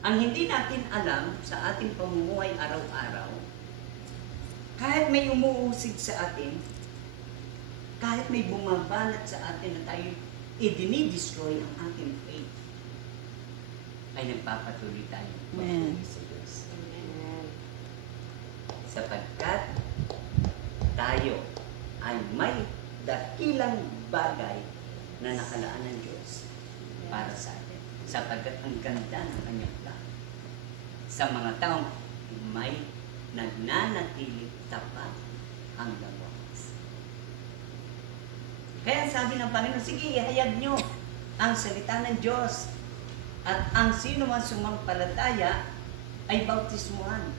Ang hindi natin alam sa ating pamumuhay araw-araw, kahit may umuusig sa atin, kahit may bumabanat sa atin na tayo i-destroy ang ating faith, ay nagpapatuloy tayo magpatuloy sa Diyos. Sapagkat tayo ay may dakilang bagay na nakalaan ng Diyos para sa atin. Sapagkat ang ganda ng kanyang plano sa mga taong may nagnanatili tapat hanggang wakas. Kaya sabi ng Panginoon, sige, ihayag nyo ang salita ng Diyos at ang sino man sumampalataya ay bautismuhan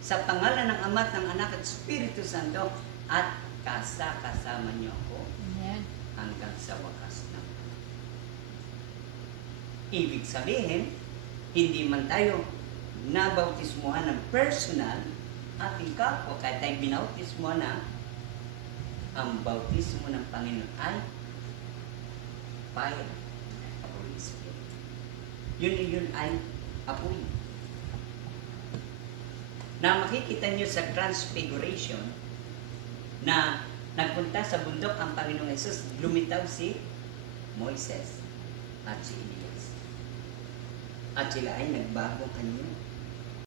sa pangalan ng Ama at ng Anak at Espiritu Santo at kasama niyo ako hanggang sa wakas ng mundo. Ibig sabihin, hindi man tayo nabautismuhan ng personal ating kapwa, kahit tayo binautismuhan na, ang bautismo ng Panginoon ay fire, Holy Spirit. Yun ay apoy. Na makikita nyo sa Transfiguration na nagpunta sa bundok ang Panginoong Hesus, lumitaw si Moises at si Elias. At sila ay nagbagong anyo.